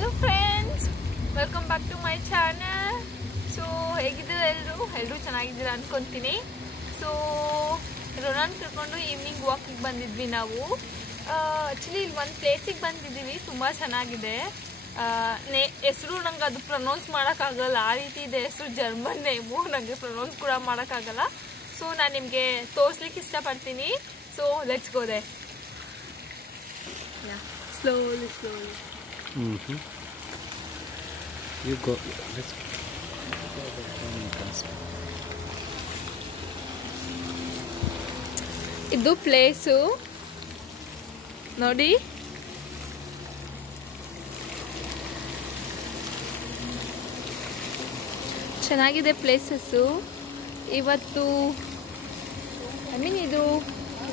Hello friends, welcome back to my channel. So ಹೇಗಿದ್ದೀರಾ ಎಲ್ಲರೂ ಚೆನ್ನಾಗಿದ್ದೀರಾ ಅನ್ಕೊಂತೀನಿ. ಸೊ ರೊನಾನ್ ಕರ್ಕೊಂಡು ಈವ್ನಿಂಗ್ ವಾಕಿಗೆ ಬಂದಿದ್ವಿ ನಾವು. ಆಕ್ಚುಲಿ ಇಲ್ಲಿ ಒಂದು ಪ್ಲೇಸಿಗೆ ಬಂದಿದ್ದೀವಿ, ತುಂಬ ಚೆನ್ನಾಗಿದೆ. ಹೆಸರು ನಂಗೆ ಅದು ಪ್ರೊನೌನ್ಸ್ ಮಾಡೋಕ್ಕಾಗಲ್ಲ, ಆ ರೀತಿ ಇದೆ ಹೆಸರು, ಜರ್ಮನ್ ನೇಮು, ನನಗೆ ಪ್ರೊನೌನ್ಸ್ ಕೂಡ ಮಾಡೋಕ್ಕಾಗಲ್ಲ. ಸೊ ನಾನು ನಿಮಗೆ ತೋರಿಸ್ಲಿಕ್ಕೆ ಇಷ್ಟಪಡ್ತೀನಿ. So let's go they. Slowly. You go. Let's go. ಇದು ಪ್ಲೇಸು ನೋಡಿ, ಚೆನ್ನಾಗಿದೆ ಪ್ಲೇಸಸ್ಸು. ಇವತ್ತು ಇದು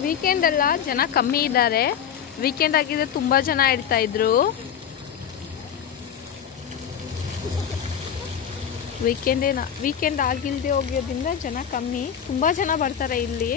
ವೀಕೆಂಡ್ ಅಲ್ಲ, ಜನ ಕಮ್ಮಿ ಇದ್ದಾರೆ. ವೀಕೆಂಡ್ ಆಗಿದ್ರೆ ತುಂಬ ಜನ ಇರ್ತಾ ಇದ್ರು. ವೀಕೆಂಡ್ ಆಗಿಲ್ಲದೆ ಹೋಗೋದ್ರಿಂದ ಜನ ಕಮ್ಮಿ, ತುಂಬ ಜನ ಬರ್ತಾರೆ ಇಲ್ಲಿ.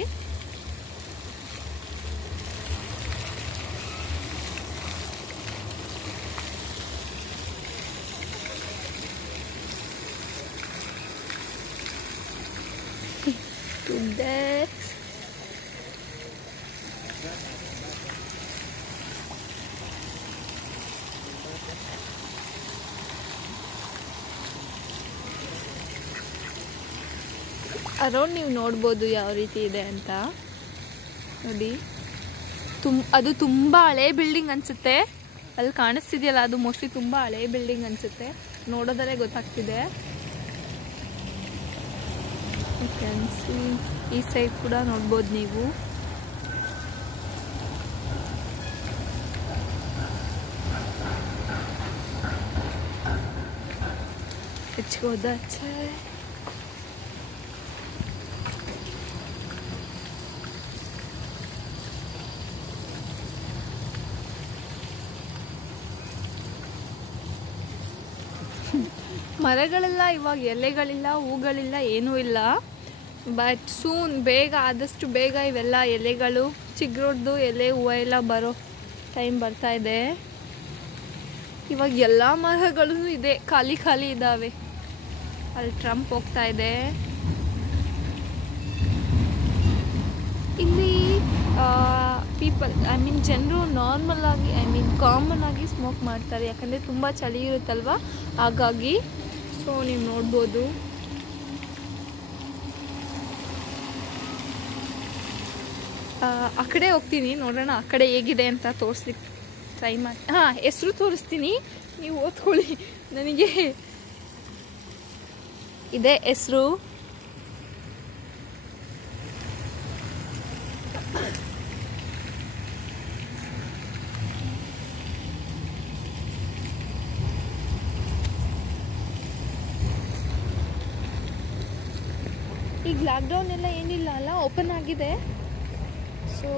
ಅರೌಂಡ್ ನೀವು ನೋಡ್ಬೋದು ಯಾವ ರೀತಿ ಇದೆ ಅಂತ ನೋಡಿ. ಅದು ತುಂಬ ಹಳೆ ಬಿಲ್ಡಿಂಗ್ ಅನಿಸುತ್ತೆ. ಅಲ್ಲಿ ಕಾಣಿಸ್ತಿದೆಯಲ್ಲ, ಅದು ಮೋಸ್ಟ್ಲಿ ತುಂಬ ಹಳೆ ಬಿಲ್ಡಿಂಗ್ ಅನಿಸುತ್ತೆ, ನೋಡೋದಲ್ಲೇ ಗೊತ್ತಾಗ್ತಿದೆ. ಈ ಸೈಡ್ ಕೂಡ ನೋಡ್ಬೋದು ನೀವು. ಮರಗಳೆಲ್ಲ ಇವಾಗ ಎಲೆಗಳಿಲ್ಲ, ಹೂಗಳಿಲ್ಲ, ಏನೂ ಇಲ್ಲ. ಬಟ್ ಸೂನ್ ಆದಷ್ಟು ಬೇಗ ಇವೆಲ್ಲ ಎಲೆಗಳು ಚಿಗುರೊಡ್ದು ಎಲೆ ಹೂವು ಎಲ್ಲ ಬರೋ ಟೈಮ್ ಬರ್ತಾ ಇದೆ. ಇವಾಗ ಎಲ್ಲ ಮರಗಳು ಇದೆ, ಖಾಲಿ ಇದ್ದಾವೆ. ಅಲ್ಲಿ ಟ್ರಂಪ್ ಹೋಗ್ತಾ ಇದೆ. ಇಲ್ಲಿ ಪೀಪಲ್ ಜನರು ನಾರ್ಮಲ್ ಆಗಿ ಕಾಮನ್ ಆಗಿ ಸ್ಮೋಕ್ ಮಾಡ್ತಾರೆ, ಯಾಕಂದರೆ ತುಂಬ ಚಳಿ ಇರುತ್ತಲ್ವ, ಹಾಗಾಗಿ. ಸೊ ನೀವು ನೋಡ್ಬೋದು. ಆ ಕಡೆ ಹೋಗ್ತೀನಿ, ನೋಡೋಣ ಆ ಕಡೆ ಹೇಗಿದೆ ಅಂತ ತೋರಿಸ್ಲಿಕ್ಕೆ ಟ್ರೈ ಮಾಡಿ. ಹೆಸರು ತೋರಿಸ್ತೀನಿ, ನೀವು ಓದ್ಕೊಳ್ಳಿ. ನನಗೆ ಇದೇ ಹೆಸರು. ಈಗ ಲಾಕ್ಡೌನ್ ಎಲ್ಲ ಏನಿಲ್ಲ ಅಲ್ಲ, ಓಪನ್ ಆಗಿದೆ. ಸೊ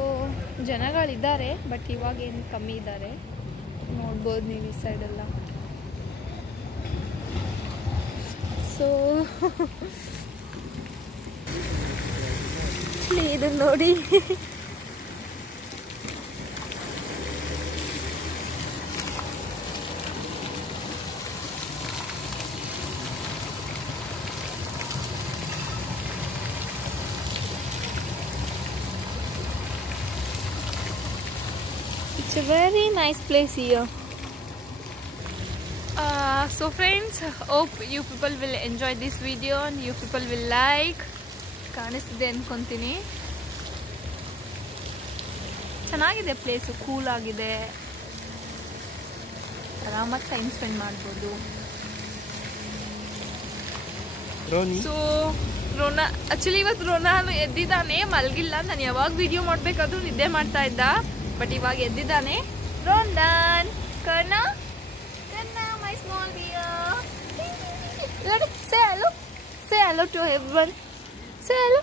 ಜನಗಳಿದ್ದಾರೆ, ಬಟ್ ಇವಾಗ ಏನು ಕಮ್ಮಿ ಇದ್ದಾರೆ. ನೋಡ್ಬೋದು ನೀವು ಈ ಸೈಡೆಲ್ಲ. ಸೊ ಇದು ನೋಡಿ, it's a very nice place here. So friends, hope you people will enjoy this video and you people will like. ಕಾಣಿಸ್ತಿದೆ ಅನ್ಕೊಂತೀನಿ. ಚೆನ್ನಾಗಿದೆ ಪ್ಲೇಸು, ಕೂಲ್ ಆಗಿದೆ, ಆರಾಮಾಗಿ ಟೈಮ್ ಸ್ಪೆಂಡ್ ಮಾಡ್ಬೋದು. ಸೊ ಆಕ್ಚುಲಿ ಇವತ್ತು ರೋನಾನು ಎದ್ದಿದ್ದಾನೆ, ಮಲಗಿಲ್ಲ. ನಾನು ಯಾವಾಗ ವಿಡಿಯೋ ಮಾಡಬೇಕಾದ್ರೂ ನಿದ್ದೆ ಮಾಡ್ತಾ ಇದ್ದ, ಬಟ್ ಇವಾಗ ಎದ್ದಿದ್ದಾನೆ. ರೋನಾನ್ Karna, my small dear. Say hello to everyone. Say hello.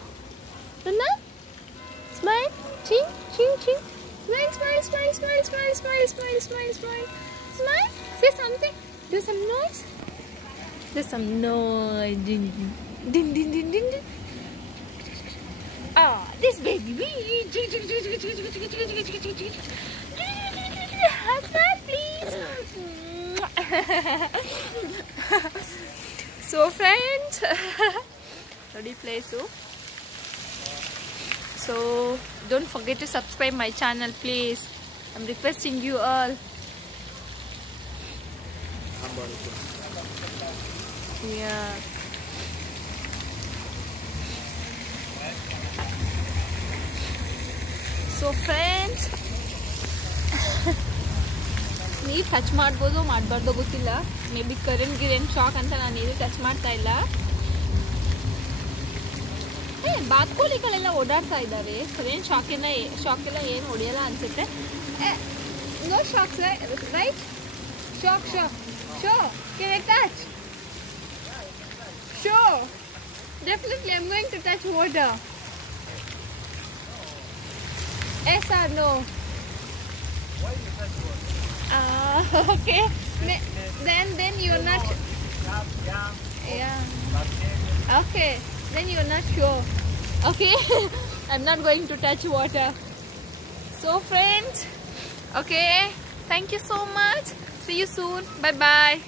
Ronnan, smile. Ching. Smile. Say something. Do some noise. Din. This baby. Smile, please. So friends, ready place. So don't forget to subscribe my channel, please. I'm requesting you all. Yeah. So friends, ನೀವು touch ಮಾಡ್ಬೋದು ಮಾಡಬಾರ್ದು ಗೊತ್ತಿಲ್ಲ. May be current shock ಅಂತ ನಾನು ಇದು touch ಮಾಡ್ತಾ ಇಲ್ಲ. ಬಾತ್ಕೋಳಿಗಳೆಲ್ಲ ಓಡಾಡ್ತಾ ಇದ್ದಾವೆ. ಕರೆಂಟ್ ಶಾಕ್ ಎಲ್ಲ ಏನು ಹೊಡೆಯಲ್ಲ ಅನ್ಸುತ್ತೆ. No shock right? Shock can I touch? Sure, definitely I'm going to touch water. Yes or no? Why you touch water? Okay. Then you're not. Yeah. Okay. Then you're not sure. Okay. I'm not going to touch water. So friends, okay. Thank you so much. See you soon. Bye bye.